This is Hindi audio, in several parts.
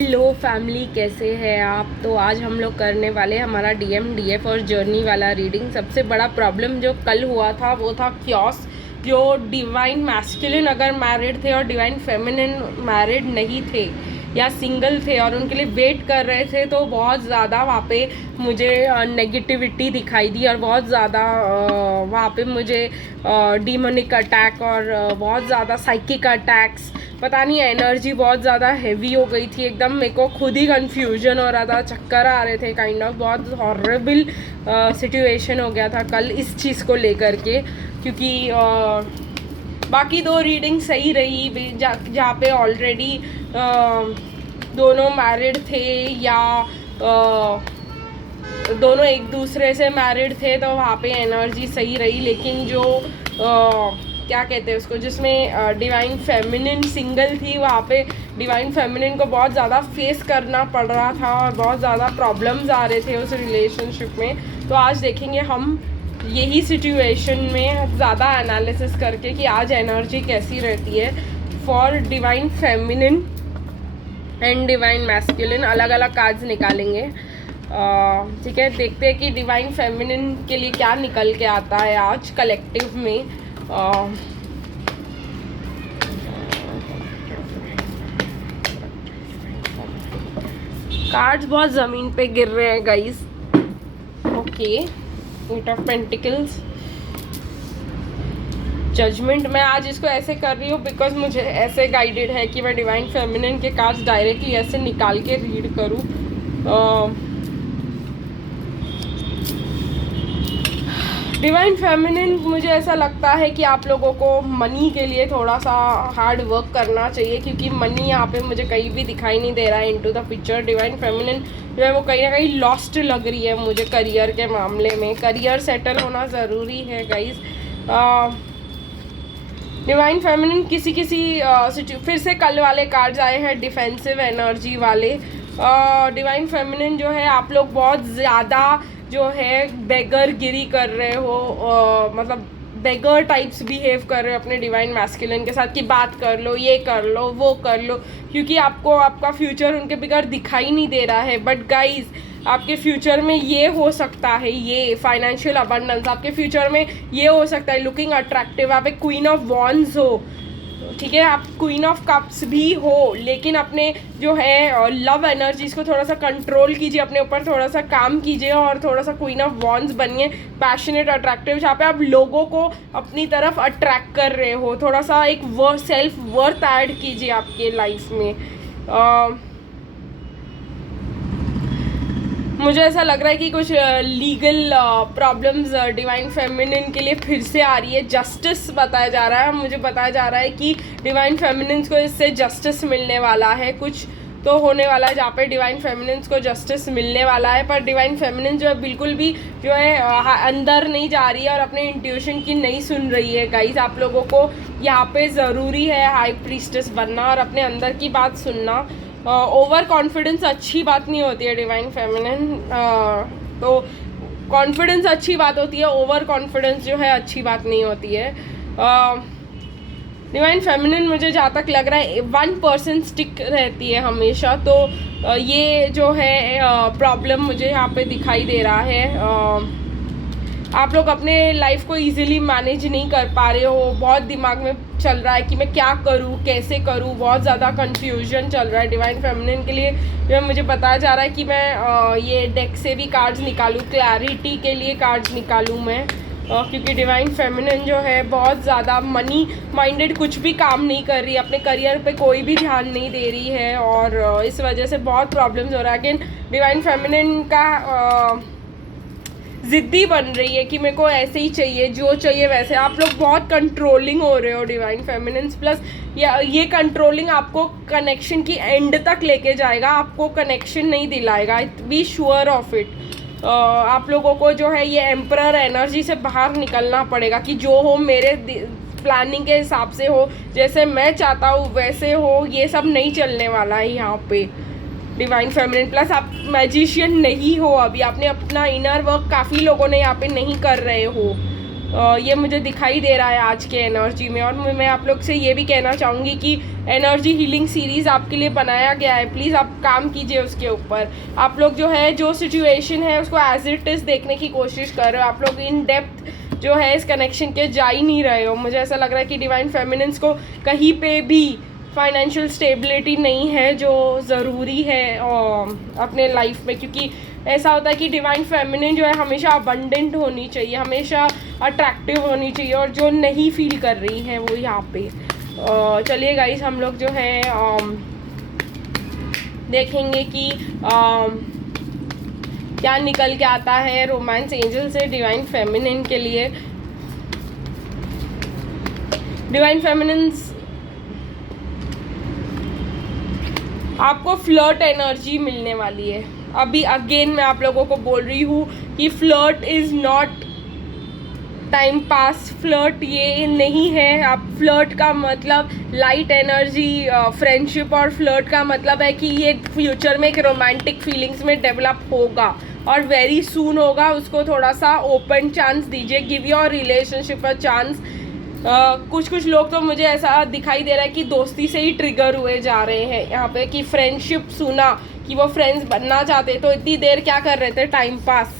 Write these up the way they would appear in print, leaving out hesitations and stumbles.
हेलो फैमिली, कैसे हैं आप। तो आज हम लोग करने वाले हमारा DMDF और जर्नी वाला रीडिंग। सबसे बड़ा प्रॉब्लम जो कल हुआ था वो था क्योस। जो डिवाइन मैस्कुलिन अगर मैरिड थे और डिवाइन फेमिनिन मैरिड नहीं थे या सिंगल थे और उनके लिए वेट कर रहे थे, तो बहुत ज़्यादा वहाँ पे मुझे नेगेटिविटी दिखाई दी और बहुत ज़्यादा वहाँ पे मुझे डीमोनिक अटैक और बहुत ज़्यादा साइकिक अटैक्स, पता नहीं, एनर्जी बहुत ज़्यादा हैवी हो गई थी एकदम। मेरे को खुद ही कन्फ्यूजन हो रहा था, चक्कर आ रहे थे, काइंड ऑफ बहुत हॉरेबल सिचुएशन हो गया था कल इस चीज़ को लेकर के। क्योंकि बाकी दो रीडिंग सही रही, जहाँ पे ऑलरेडी दोनों मैरिड थे या दोनों एक दूसरे से मैरिड थे, तो वहाँ पे एनर्जी सही रही। लेकिन जो क्या कहते हैं उसको, जिसमें डिवाइन फेमिनिन सिंगल थी, वहाँ पे डिवाइन फेमिनिन को बहुत ज़्यादा फेस करना पड़ रहा था और बहुत ज़्यादा प्रॉब्लम्स आ रहे थे उस रिलेशनशिप में। तो आज देखेंगे हम यही सिचुएशन में ज़्यादा एनालिसिस करके कि आज एनर्जी कैसी रहती है for divine feminine and divine masculine. अलग अलग कार्ड्स निकालेंगे, ठीक है। देखते हैं कि डिवाइन फेमिनिन के लिए क्या निकल के आता है आज कलेक्टिव में। कार्ड्स बहुत ज़मीन पे गिर रहे हैं guys. Okay, eight of pentacles, judgement. मैं आज इसको ऐसे कर रही हूँ बिकॉज मुझे ऐसे गाइडेड है कि मैं डिवाइन फेमिनिन के कार्ड्स डायरेक्टली ऐसे निकाल के रीड करूँ। डिवाइन फेमिनिन, मुझे ऐसा लगता है कि आप लोगों को मनी के लिए थोड़ा सा हार्ड वर्क करना चाहिए, क्योंकि मनी यहाँ पे मुझे कहीं भी दिखाई नहीं दे रहा है into the picture. Divine feminine जो है वो कहीं ना कहीं लॉस्ट लग रही है मुझे करियर के मामले में। करियर सेटल होना ज़रूरी है गाइज। डिवाइन फेमिनिन किसी फिर से कल वाले कार्ड्स आए हैं डिफेंसिव एनर्जी वाले। डिवाइन फेमिनिन जो है, आप लोग बहुत ज़्यादा जो है बेगर गिरी कर रहे हो, मतलब बेगर टाइप्स बिहेव कर रहे हो अपने डिवाइन मैस्कुलिन के साथ कि बात कर लो, ये कर लो, वो कर लो, क्योंकि आपको आपका फ्यूचर उनके बगैर दिखाई नहीं दे रहा है। बट गाइज, आपके फ्यूचर में ये हो सकता है, ये फाइनेंशियल अबंडेंस, आपके फ्यूचर में ये हो सकता है लुकिंग अट्रैक्टिव, आप एक क्वीन ऑफ वॉन्ड्स हो, ठीक है, आप क्वीन ऑफ कप्स भी हो, लेकिन अपने जो है लव एनर्जीज को थोड़ा सा कंट्रोल कीजिए, अपने ऊपर थोड़ा सा काम कीजिए और थोड़ा सा क्वीन ऑफ वॉन्ड्स बनिए, पैशनेट अट्रैक्टिव, जहाँ पे आप लोगों को अपनी तरफ अट्रैक्ट कर रहे हो। थोड़ा सा एक सेल्फ वर्थ ऐड कीजिए आपके लाइफ में। मुझे ऐसा लग रहा है कि कुछ लीगल प्रॉब्लम्स डिवाइन फेमिनिन के लिए फिर से आ रही है। जस्टिस बताया जा रहा है, मुझे बताया जा रहा है कि डिवाइन फेमिनिन्स को इससे जस्टिस मिलने वाला है। कुछ तो होने वाला है जहाँ पे डिवाइन फेमिनिन्स को जस्टिस मिलने वाला है, पर डिवाइन फेमिनिन जो है बिल्कुल भी जो है अंदर नहीं जा रही है और अपने इंट्यूशन की नहीं सुन रही है। गाइज, आप लोगों को यहाँ पे ज़रूरी है हाई प्रीस्टेस बनना और अपने अंदर की बात सुनना। ओवर कॉन्फिडेंस अच्छी बात नहीं होती है डिवाइन फेमिनिन। तो कॉन्फिडेंस अच्छी बात होती है, ओवर कॉन्फिडेंस जो है अच्छी बात नहीं होती है। डिवाइन फेमिनिन मुझे जहाँ तक लग रहा है 1% स्टिक रहती है हमेशा। तो ये जो है प्रॉब्लम मुझे यहाँ पे दिखाई दे रहा है। आप लोग अपने लाइफ को इजीली मैनेज नहीं कर पा रहे हो, बहुत दिमाग में चल रहा है कि मैं क्या करूँ, कैसे करूँ, बहुत ज़्यादा कंफ्यूजन चल रहा है डिवाइन फेमिनिन के लिए। जो मुझे बताया जा रहा है कि मैं ये डेक से भी कार्ड्स निकालूँ, क्लैरिटी के लिए कार्ड्स निकालूँ मैं, क्योंकि डिवाइन फेमिनिन जो है बहुत ज़्यादा मनी माइंडेड, कुछ भी काम नहीं कर रही, अपने करियर पे कोई भी ध्यान नहीं दे रही है और इस वजह से बहुत प्रॉब्लम्स हो रहा है। अगेन डिवाइन फेमिनिन का ज़िद्दी बन रही है कि मेरे को ऐसे ही चाहिए, जो चाहिए वैसे। आप लोग बहुत कंट्रोलिंग हो रहे हो डिवाइन फेमिनिन्स, प्लस ये कंट्रोलिंग आपको कनेक्शन की एंड तक लेके जाएगा, आपको कनेक्शन नहीं दिलाएगा, बी श्योर ऑफ इट। आप लोगों को जो है ये एम्परर एनर्जी से बाहर निकलना पड़ेगा कि जो हो मेरे प्लानिंग के हिसाब से हो, जैसे मैं चाहता हूँ वैसे हो। ये सब नहीं चलने वाला है यहाँ पे डिवाइन फेमिनिन। प्लस आप मैजिशियन नहीं हो, अभी आपने अपना इनर वर्क काफ़ी लोगों ने यहाँ पे नहीं कर रहे हो। ये मुझे दिखाई दे रहा है आज के एनर्जी में। और मैं आप लोग से ये भी कहना चाहूँगी कि एनर्जी हीलिंग सीरीज़ आपके लिए बनाया गया है, प्लीज़ आप काम कीजिए उसके ऊपर। आप लोग जो है जो सिचुएशन है उसको एज इट इज़ देखने की कोशिश कर रहे हो, आप लोग इन डेप्थ जो है इस कनेक्शन के जा ही नहीं रहे हो। मुझे ऐसा लग रहा है कि डिवाइन फेमिनिन्स को कहीं पे भी फाइनेंशियल स्टेबिलिटी नहीं है जो ज़रूरी है अपने लाइफ में, क्योंकि ऐसा होता है कि डिवाइन फेमिनिन जो है हमेशा अबंडेंट होनी चाहिए, हमेशा अट्रैक्टिव होनी चाहिए, और जो नहीं फील कर रही हैं वो यहाँ पे। चलिए गाइस, हम लोग जो है देखेंगे कि क्या निकल के आता है रोमांस एंजल से डिवाइन फेमिनिन के लिए। डिवाइन फेमिनिन्स, आपको फ्लर्ट एनर्जी मिलने वाली है। अभी अगेन मैं आप लोगों को बोल रही हूँ कि flirt is not time pass, flirt ये नहीं है। आप फ्लर्ट का मतलब लाइट एनर्जी, फ्रेंडशिप, और फ्लर्ट का मतलब है कि ये फ्यूचर में एक रोमांटिक फीलिंग्स में डेवलप होगा और वेरी सून होगा। उसको थोड़ा सा ओपन चांस दीजिए, give your relationship a chance. कुछ लोग तो मुझे ऐसा दिखाई दे रहा है कि दोस्ती से ही ट्रिगर हुए जा रहे हैं यहाँ पे, कि फ्रेंडशिप सुना कि वो फ्रेंड्स बनना चाहते तो इतनी देर क्या कर रहे थे, टाइम पास।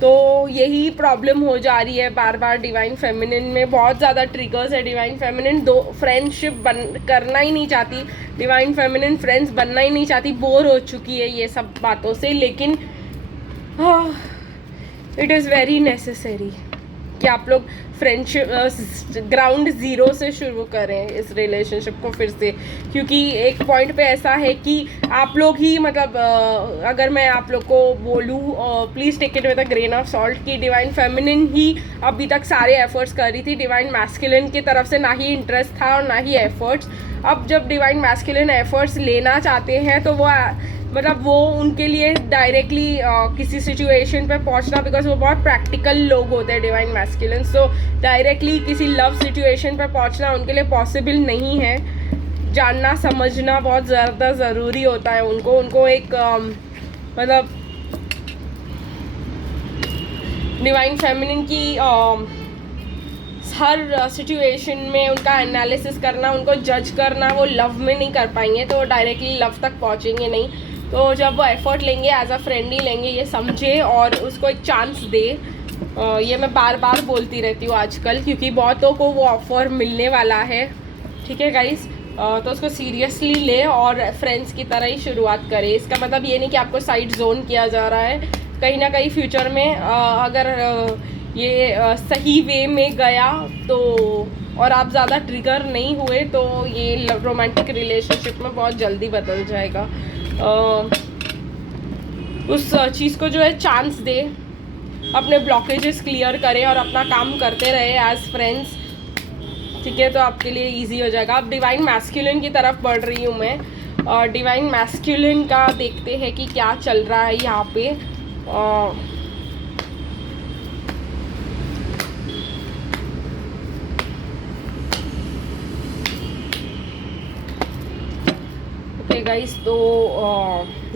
तो यही प्रॉब्लम हो जा रही है बार बार डिवाइन फेमिनिन में। बहुत ज़्यादा ट्रिगर्स है। डिवाइन फेमिनिन दो फ्रेंडशिप करना ही नहीं चाहती, डिवाइन फेमिनिन फ्रेंड्स बनना ही नहीं चाहती, बोर हो चुकी है ये सब बातों से। लेकिन इट इज़ वेरी नेसेसरी कि आप लोग फ्रेंडशिप ग्राउंड ज़ीरो से शुरू करें इस रिलेशनशिप को फिर से, क्योंकि एक पॉइंट पे ऐसा है कि आप लोग ही मतलब अगर मैं आप लोग को बोलूँ, please take it with a grain of salt, कि डिवाइन फेमिनिन ही अभी तक सारे एफर्ट्स कर रही थी। डिवाइन मैस्कुलिन की तरफ से ना ही इंटरेस्ट था और ना ही एफर्ट्स। अब जब डिवाइन मैस्कुलिन एफर्ट्स लेना चाहते हैं तो वो मतलब वो उनके लिए डायरेक्टली किसी सिचुएशन पे पहुंचना, बिकॉज वो बहुत प्रैक्टिकल लोग होते हैं डिवाइन मैस्कुलिन, सो डायरेक्टली किसी लव सिचुएशन पे पहुंचना उनके लिए पॉसिबल नहीं है। जानना समझना बहुत ज़्यादा ज़रूरी होता है उनको एक मतलब डिवाइन फेमिनिन की हर सिचुएशन में उनका एनालिसिस करना, उनको जज करना, वो लव में नहीं कर पाएंगे तो वो डायरेक्टली लव तक पहुंचेंगे नहीं। तो जब वो एफर्ट लेंगे एज अ फ्रेंड ही लेंगे, ये समझे और उसको एक चांस दे। ये मैं बार बार बोलती रहती हूँ आजकल, क्योंकि बहुतों को वो ऑफ़र मिलने वाला है। ठीक है गाइस, तो उसको सीरियसली ले और फ्रेंड्स की तरह ही शुरुआत करें। इसका मतलब ये नहीं कि आपको साइड जोन किया जा रहा है। कहीं ना कहीं फ्यूचर में अगर ये सही वे में गया तो, और आप ज़्यादा ट्रिगर नहीं हुए तो ये रोमांटिक रिलेशनशिप में बहुत जल्दी बदल जाएगा। उस चीज़ को जो है चांस दे, अपने ब्लॉकेजेस क्लियर करें और अपना काम करते रहे एज फ्रेंड्स। ठीक है, तो आपके लिए इजी हो जाएगा। अब डिवाइन मैस्कुलिन की तरफ बढ़ रही हूँ मैं, और डिवाइन मैस्कुलिन का देखते हैं कि क्या चल रहा है यहाँ पे। गाइस, तो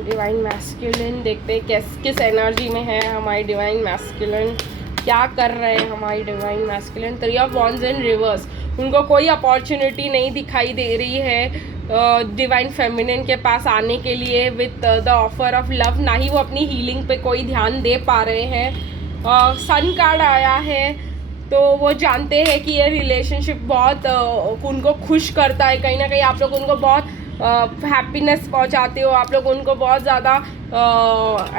डिवाइन मैस्कुलिन देखते हैं किस एनर्जी में है हमारी डिवाइन मैस्कुलिन, क्या कर रहे हैं हमारी divine masculine. 3 of wands in reverse, उनको कोई अपॉर्चुनिटी नहीं दिखाई दे रही है डिवाइन फेमिनिन के पास आने के लिए with the offer of love. ना ही वो अपनी हीलिंग पे कोई ध्यान दे पा रहे हैं। सन कार्ड आया है तो वो जानते हैं कि ये रिलेशनशिप बहुत उनको खुश करता है। कहीं ना कहीं आप लोग उनको बहुत हैप्पीनेस पहुंचाते हो, आप लोग उनको बहुत ज़्यादा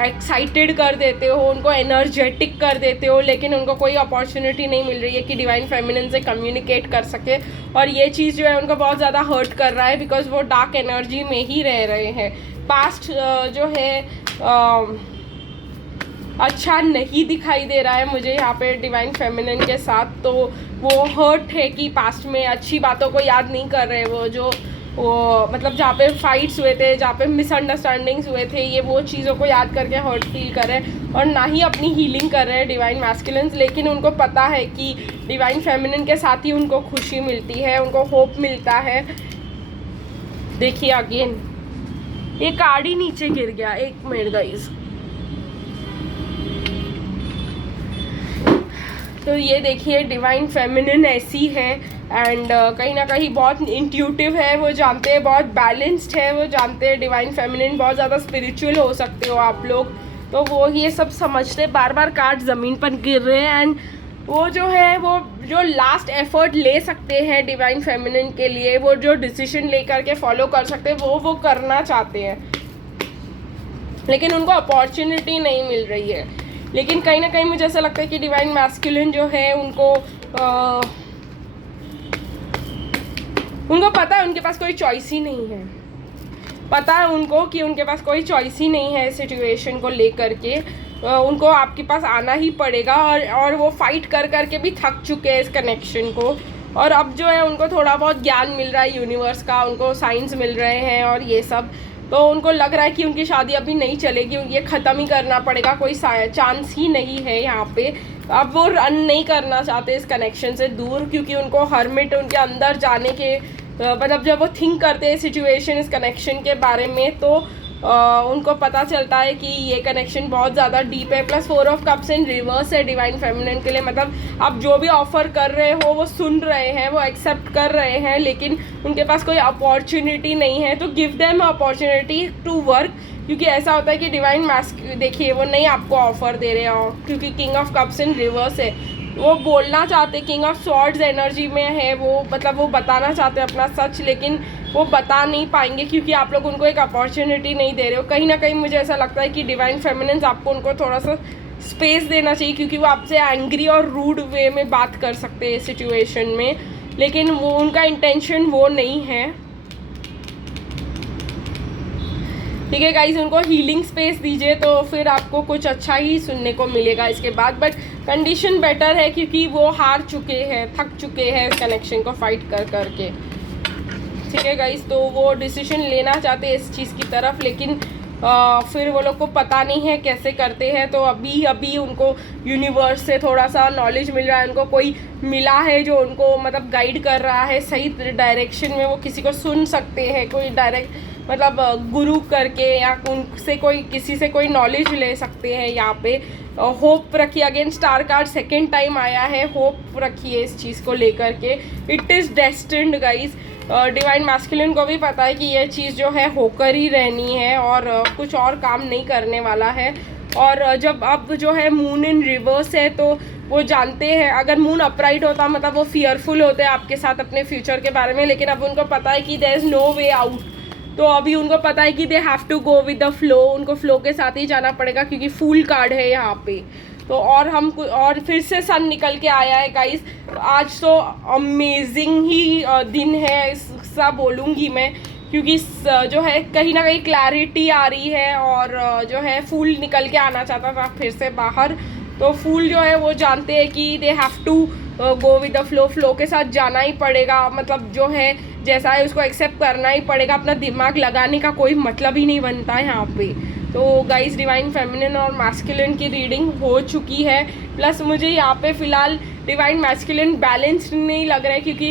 एक्साइटेड कर देते हो, उनको एनर्जेटिक कर देते हो, लेकिन उनको कोई अपॉर्चुनिटी नहीं मिल रही है कि डिवाइन फेमिनिन से कम्युनिकेट कर सके। और ये चीज़ जो है उनको बहुत ज़्यादा हर्ट कर रहा है, बिकॉज वो डार्क एनर्जी में ही रह रहे हैं। पास्ट जो है अच्छा नहीं दिखाई दे रहा है मुझे यहाँ पे डिवाइन फेमिनिन के साथ। तो वो हर्ट है कि पास्ट में अच्छी बातों को याद नहीं कर रहे, वो मतलब जहाँ पे फाइट्स हुए थे, जहाँ पे मिसअंडरस्टैंडिंग्स हुए थे, ये वो चीज़ों को याद करके हर्ट फील कर रहे हैं और ना ही अपनी हीलिंग कर रहे हैं डिवाइन मैस्कुलिन्स। लेकिन उनको पता है कि डिवाइन फेमिनिन के साथ ही उनको खुशी मिलती है, उनको होप मिलता है। देखिए अगेन ये कार्ड ही नीचे गिर गया, एक मिनट गाइस। तो ये देखिए डिवाइन फेमिनिन ऐसी है एंड कहीं ना कहीं बहुत इंट्यूटिव है, वो जानते हैं, बहुत बैलेंस्ड है, वो जानते हैं डिवाइन फेमिनिन बहुत ज़्यादा स्पिरिचुअल हो सकते हो आप लोग, तो वो ये सब समझते। बार बार कार्ड ज़मीन पर गिर रहे हैं एंड वो जो है वो जो लास्ट एफर्ट ले सकते हैं डिवाइन फेमिनिन के लिए, वो जो डिसीजन लेकर के फॉलो कर सकते हैं वो करना चाहते हैं, लेकिन उनको अपॉर्चुनिटी नहीं मिल रही है। लेकिन कहीं ना कहीं मुझे ऐसा लगता है कि डिवाइन मैस्कुलिन जो है उनको पता है उनके पास कोई चॉइस ही नहीं है, पता है उनको कि उनके पास कोई चॉइस ही नहीं है सिचुएशन को लेकर के, उनको आपके पास आना ही पड़ेगा और वो फाइट कर करके भी थक चुके हैं इस कनेक्शन को, और अब जो है उनको थोड़ा बहुत ज्ञान मिल रहा है यूनिवर्स का, उनको साइंस मिल रहे हैं और ये सब, तो उनको लग रहा है कि उनकी शादी अभी नहीं चलेगी, ये ख़त्म ही करना पड़ेगा, कोई चांस ही नहीं है यहाँ पे। अब वो रन नहीं करना चाहते इस कनेक्शन से दूर, क्योंकि उनको हर्मिट उनके अंदर जाने के मतलब जब वो थिंक करते हैं सिचुएशन इस कनेक्शन के बारे में, तो उनको पता चलता है कि ये कनेक्शन बहुत ज़्यादा डीप है। Plus 4 of cups in reverse है डिवाइन फेमिनिन के लिए, मतलब आप जो भी ऑफ़र कर रहे हो वो सुन रहे हैं, वो एक्सेप्ट कर रहे हैं, लेकिन उनके पास कोई अपॉर्चुनिटी नहीं है, तो give them opportunity to work. क्योंकि ऐसा होता है कि डिवाइन देखिए वो नहीं आपको ऑफ़र दे रहे हो, क्योंकि king of cups in reverse है, वो बोलना चाहते, किंग ऑफ स्वॉर्ड्स एनर्जी में है वो, मतलब वो बताना चाहते हैं अपना सच, लेकिन वो बता नहीं पाएंगे क्योंकि आप लोग उनको एक अपॉर्चुनिटी नहीं दे रहे हो। कहीं ना कहीं मुझे ऐसा लगता है कि डिवाइन फेमिनिन्स आपको उनको थोड़ा सा स्पेस देना चाहिए, क्योंकि वो आपसे एंग्री और रूड वे में बात कर सकते हैं सिचुएशन में, लेकिन वो उनका इंटेंशन वो नहीं है। ठीक है गाइज, उनको हीलिंग स्पेस दीजिए तो फिर आपको कुछ अच्छा ही सुनने को मिलेगा इसके बाद, बट कंडीशन बेटर है क्योंकि वो हार चुके हैं, थक चुके हैं कनेक्शन को फाइट कर करके। ठीक है गाइज, तो वो डिसीजन लेना चाहते हैं इस चीज़ की तरफ, लेकिन फिर वो लोग को पता नहीं है कैसे करते हैं, तो अभी उनको यूनिवर्स से थोड़ा सा नॉलेज मिल रहा है, उनको कोई मिला है जो उनको मतलब गाइड कर रहा है सही डायरेक्शन में, वो किसी को सुन सकते हैं, कोई डायरेक्ट मतलब गुरु करके या उनसे कोई किसी से कोई नॉलेज ले सकते हैं। यहाँ पे होप रखिए, again star card second time आया है, होप रखिए इस चीज़ को लेकर के, it is destined guys. Divine masculine को भी पता है कि ये चीज़ जो है होकर ही रहनी है और कुछ और काम नहीं करने वाला है। और जब अब जो है मून इन रिवर्स है तो वो जानते हैं, अगर मून अपराइट होता मतलब वो फियरफुल होते हैं आपके साथ अपने फ्यूचर के बारे में, लेकिन अब उनको पता है कि there is no way out, तो अभी उनको पता है कि they have to go with the flow, उनको फ्लो के साथ ही जाना पड़ेगा क्योंकि फूल कार्ड है यहाँ पे। तो और फिर से सन निकल के आया है गाइस, आज तो अमेजिंग ही दिन है ऐसा बोलूँगी मैं, क्योंकि जो है कहीं ना कहीं क्लैरिटी आ रही है और जो है फूल निकल के आना चाहता था फिर से बाहर, तो फूल जो है वो जानते हैं कि they have to go with the flow के साथ जाना ही पड़ेगा, मतलब जो है जैसा है उसको एक्सेप्ट करना ही पड़ेगा, अपना दिमाग लगाने का कोई मतलब ही नहीं बनता है यहाँ पे। तो गाइस डिवाइन फेमिनिन और मैस्कुलिन की रीडिंग हो चुकी है, प्लस मुझे यहाँ पे फ़िलहाल डिवाइन मैस्कुलिन बैलेंस्ड नहीं लग रहा है, क्योंकि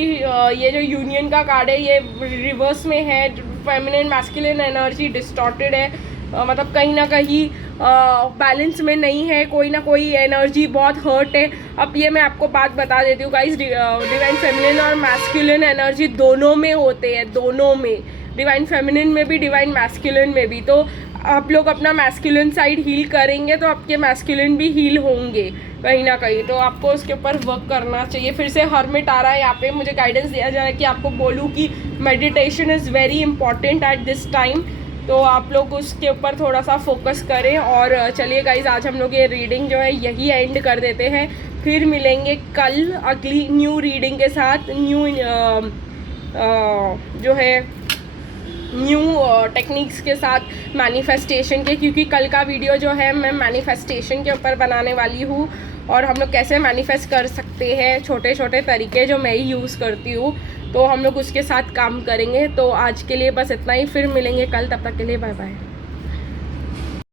ये जो यूनियन का कार्ड है ये रिवर्स में है, फेमिनिन मैस्कुलिन एनर्जी डिस्टॉर्टेड है, मतलब कहीं ना कहीं बैलेंस में नहीं है, कोई ना कोई एनर्जी बहुत हर्ट है। अब ये मैं आपको बात बता देती हूँ गाइस, डिवाइन फेमिनिन और मैस्कुलिन एनर्जी दोनों में होते हैं, दोनों में, डिवाइन फेमिनिन में भी डिवाइन मैस्कुलिन में भी। तो आप लोग अपना मैस्कुलिन साइड हील करेंगे तो आपके मैस्कुलिन भी हील होंगे कहीं ना कहीं, तो आपको उसके ऊपर वर्क करना चाहिए। फिर से हर्मिट आ रहा है यहाँ पे, मुझे गाइडेंस दिया जा रहा है कि आपको बोलूँ कि meditation is very important at this time, तो आप लोग उसके ऊपर थोड़ा सा फोकस करें। और चलिए गाइज, आज हम लोग ये रीडिंग जो है यही एंड कर देते हैं, फिर मिलेंगे कल अगली न्यू रीडिंग के साथ, न्यू जो है न्यू टेक्निक्स के साथ मैनिफेस्टेशन के, क्योंकि कल का वीडियो जो है मैं मैनिफेस्टेशन के ऊपर बनाने वाली हूँ और हम लोग कैसे मैनिफेस्ट कर सकते हैं, छोटे छोटे तरीके जो मैं ही यूज़ करती हूँ, तो हम लोग उसके साथ काम करेंगे। तो आज के लिए बस इतना ही, फिर मिलेंगे कल, तब तक के लिए बाय बाय।